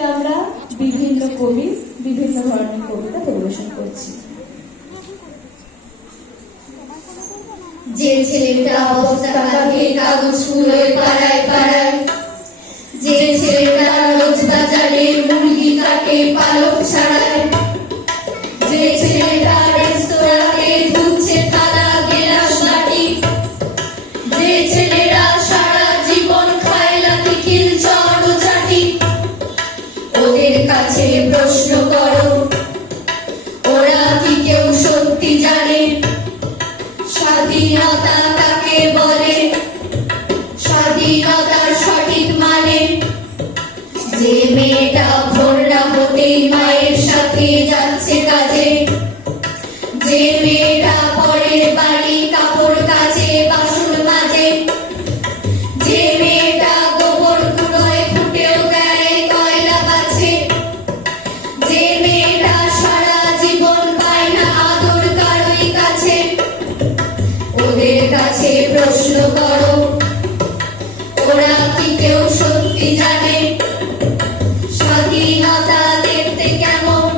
আমরা বিভিন্ন কবি বিভিন্ন ধরনের কবিতা পরিবেশন করছি। যে ছেলেটা বস্তা কাঁধে কাগজ কুড়োয় পাড়ায় পাড়ায়, যে ছেলেটা রোজ বাজারে মুরগি কাটে পালক ছাড়ায়, যে ছেলেটা রেস্তোরাঁতে ধুচ্ছে থালা গেলাস বাটি, যে ছেলেরা সারা জীবন খায় লাঠি খিল চড় চাটি, ওদের কাছে প্রশ্ন করো ওরা কি কেউ সত্যি জানে স্বাধীনতা কাকে বলে, স্বাধীনতার সঠিক মানে? যে মেয়েটা ভোর না হতেই মায়ের সাথে যাচ্ছে কাজে, যে মেয়েটা পরের বাড়ি কাপড় কাচে বাসন মাজে, যে মেয়েটা গোবর কুড়োয় ফুটেও দেয় কয়লা গাছে, যে মেয়েটা সারা জীবন পায় না আদর কারোই কাছে, ওদের কাছে প্রশ্ন করো ওরা কি কেউ সত্যি জানে স্বাধীনতা দেখতে কেমন,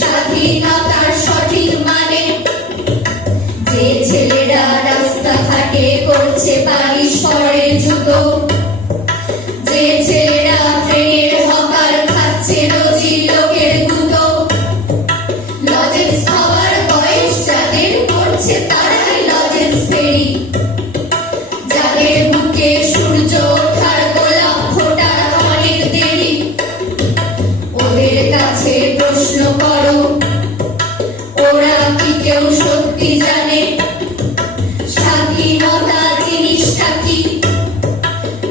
স্বাধীনতার সঠিক মানে? যে ছেলেরা রাস্তাঘাটে করছে পালিশ পরের জুতো, যে ছেলেরা ট্রেনের হকার খাচ্ছে রোজি লোকের গুঁতো, লজেন্স খাওয়ার বয়স যাদের করছে তারাই লজেন্স ফেরি, যাদের বুকে সূর্য ওঠার গোলাপ ফোটার অনেক দেরি, ওদের কাছে প্রশ্ন করো ওরা কি কেউ সত্যি জানে স্বাধীনতা জিনিসটা কি,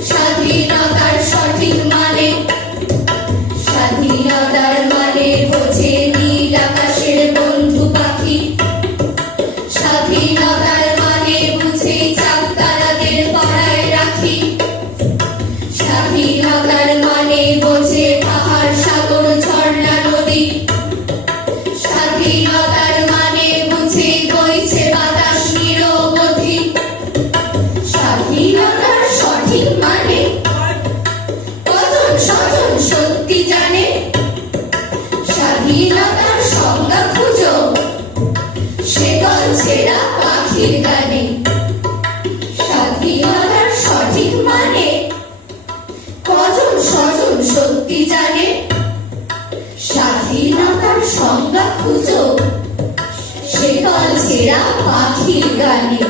স্বাধীনতার সঠিক মানে? স্বাধীনতার মানে বোঝে নীল আকাশের বন্ধু পাখি, স্বাধীনতার মানে বুঝে চাঁদ তারাদের পাড়ায় রাখি, স্বাধীনতার মানে বোঝে পাহাড় সাগর ঝর্ণা নদী, স্বাধীনতার মানে বুঝে বইছে বাতাস নিরবধি, স্বাধীনতার সঠিক মানে? কজন স্বজন সত্যি জানে স্বাধীনতার সংজ্ঞা খুঁজো সেকল ছেঁড়া পাখির গানে, স্বাধীনতার সঠিক মানে? কজন স্বজন সত্যি জানে স্বাধীনতার সংজ্ঞা খুঁজো সেকল ছেঁড়া পাখির গানে।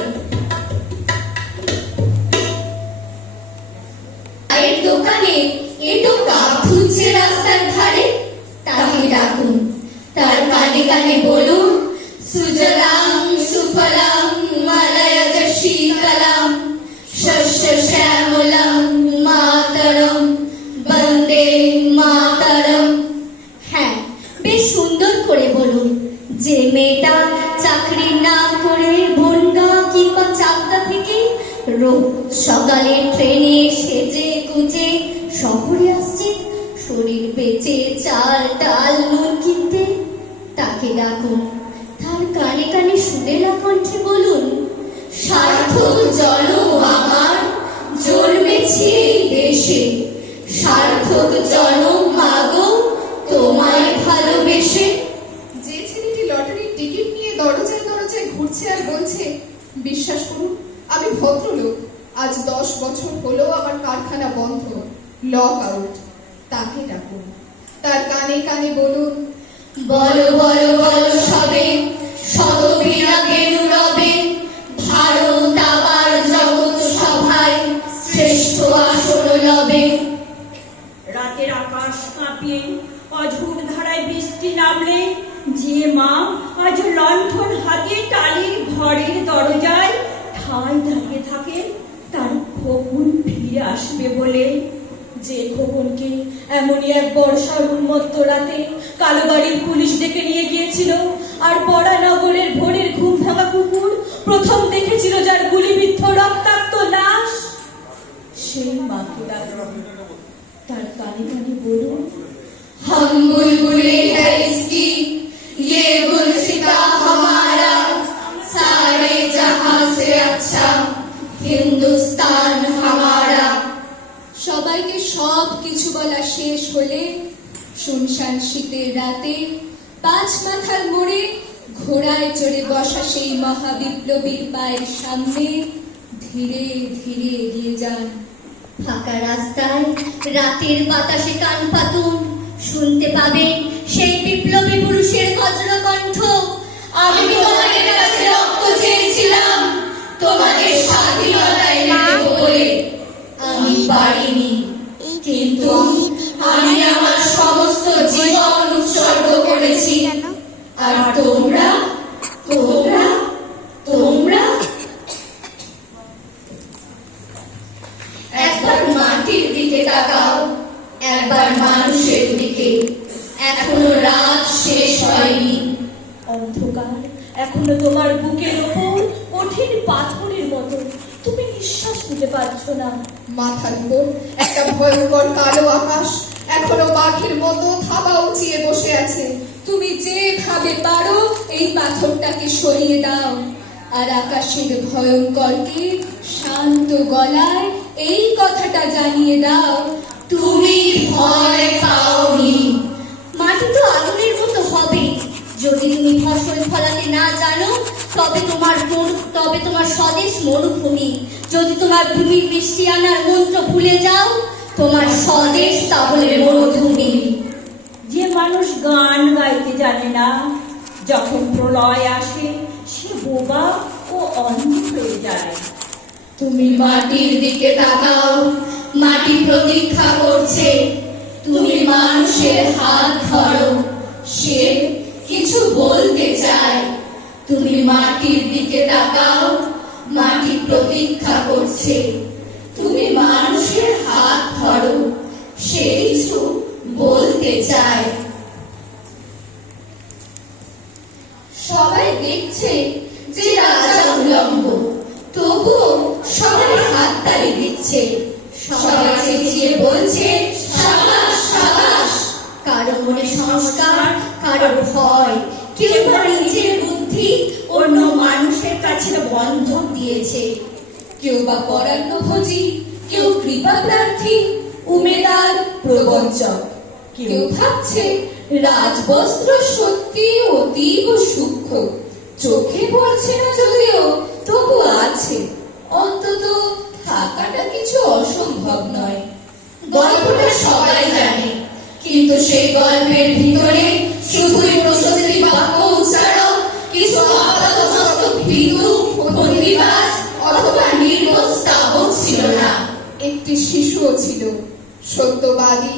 চায়ের দোকানে এটো কাপ ধুচ্ছে রাস্তার ধারে, তাকে ডাকুন তার কানে কানে বলুন সুজলাং সুফলাং মালয়জ শীতলাং শস্য শ্যামলাং মাতরম বন্দে মাতরম। হ্যাঁ, বেশ সুন্দর করে বলুন। যে মেয়েটা চাকরি না করে বনগা কিংবা চাকদা থেকে রোজ সকালে ট্রেনে সেজে গুজে শহরে আসছে শরীর বেচে চাল ডাল নুন কিনতে, তাকে ডাকুন তার কানে কানে সুরেলা কণ্ঠে বলুন সার্থক জনম আমার জন্মেছি এই দেশে, সার্থক জনম মাগো তোমায় ভালোবেসে। যে ছেলেটি লটারির টিকিট নিয়ে দরজায় দরজায় ঘুরছে আর বলছে বিশ্বাস করুন আমি ভদ্রলোক, আজ 10 বছর হলো আমার কারখানা বন্ধ, লক আউট, তাকে ডাকুন তার কানে কানে বলুন বলো বলো বলো সবে শত বিরাগে নুরবে, ভারত আবার জগৎ সভায় শ্রেষ্ঠ আসন লবে। রাতের আকাশ কাঁপিয়ে অঝোর ধারায় বৃষ্টি নামলে যে মা আজ লণ্ঠন হাতে টালির ঘরের দরজায় ঠায় দাঁড়িয়ে থাকেন তার খোকন ফিরে আসবে বলে, যে খোকনকে এমনই এক বর্ষার উন্মত্ত রাতে কালোবাড়ির পুলিশ ডেকে নিয়ে গিয়েছিল আর পড়া নগরের ভোরের ঘুম ভাঙা কুকুর প্রথম দেখেছিল যার গুলিবিদ্ধ রক্তাক্ত লাশ, সেই মাকে ডাকুন তার কানে কানে বলুন हम बुलबुलें हैं इसकी ये गुलसिता हमारा, सारे जहां से अच्छा हिंदुस्तान हमारा। সবাইকে সব কিছু বলা শেষ হলে শুনশান শীতের রাতে পাঁচ মাথার মোড়ে ঘোড়ায় চড়ে বসা সেই মহাবিপ্লবীর পায়ের সামনে ধীরে ধীরে এগিয়ে যান। ফাঁকা রাস্তায় রাতের বাতাসে কান পাতুন, শুনতে পাবেন সেই বিপ্লবী পুরুষের বজ্রকণ্ঠ। আমি তোমাদের কাছে রক্ত চেয়েছিলাম, তোমাদের স্বাধীনতা এনে দেব বলে। আমি পারিনি, কিন্তু আমি আমার সমস্ত জীবন উৎসর্গ করেছি। আর তোমরা তোমরা তোমরা একবার মাটির দিকে তাকাও, একবার মানুষের দিকে। এখনো রাত শেষ হয়নি। অন্ধকার এখনো তোমার বুকের ওপর কঠিন পাথরের মতো, তুমি নিঃশ্বাস নিতে পারছো না। মাথার উপর একটা ভয়ঙ্কর কালো আকাশ এখনো বাঘের মতো থাবা উঁচিয়ে বসে আছে। তুমি যেভাবে পারো এই পাথরটাকে সরিয়ে দাও, আর আকাশের ভয়ঙ্করকে শান্ত গলায় এই কথাটা জানিয়ে দাও, তুমি ভয় পাওনি। মাটি তো আগুনের মতো হবে। যদি তুমি ফসল ফলাতে না জানো, তবে তোমার স্বদেশ মরুভূমি। যদি তোমার ভূমির বৃষ্টি আনার মন্ত্র ভুলে যাও, তোমার স্বদেশ তাহলে মরুভূমি। যে মানুষ গান গাইতে জানে না, যখন প্রলয় আসে সে বোবা ও অন্ধ হয়ে যায়। তুমি মাটির দিকে তাকাও, মাটি প্রতীক্ষা করছে। তুমি মানুষের হাত ধরো, সে কিছু বলতে চায়। তুমি মাটির দিকে তাকাও, মাটি প্রতীক্ষা করছে। তুমি মানুষের হাত ধরো, সে কিছু বলতে চায়। সবাই দেখছে যে রাজা উলঙ্গ, তবুও সবাই হাততালি দিচ্ছে। সবাই চেঁচিয়ে বলছে সাবাস সাবাস। কারো মনে সংস্কার, কারো ভয়, কেউ বা নিজের বুদ্ধি অন্য মানুষের কাছে বন্ধক দিয়েছে। কেউ বা পরান্নভোজী, কেউ কৃপা প্রার্থী, উমেদার প্রবঞ্চক। কেউ ভাবছে রাজবস্ত্র সত্যি অতীব সূক্ষ্ম, চোখে পড়ছে না যদিও তবু আছে, অন্তত থাকাটা কিছু অসম্ভব নয়। গল্পটা সবাই জানে, কিন্তু সেই গল্পের ভিতরে শুধুই প্রশস্তি বাক্য উচ্চারণ, কিছু আপাতমস্তক ভীতু, ফন্দিবাজ অথবা নির্বোধ স্থাপক ছিল না। একটি শিশুও ছিল, সত্যবাদী,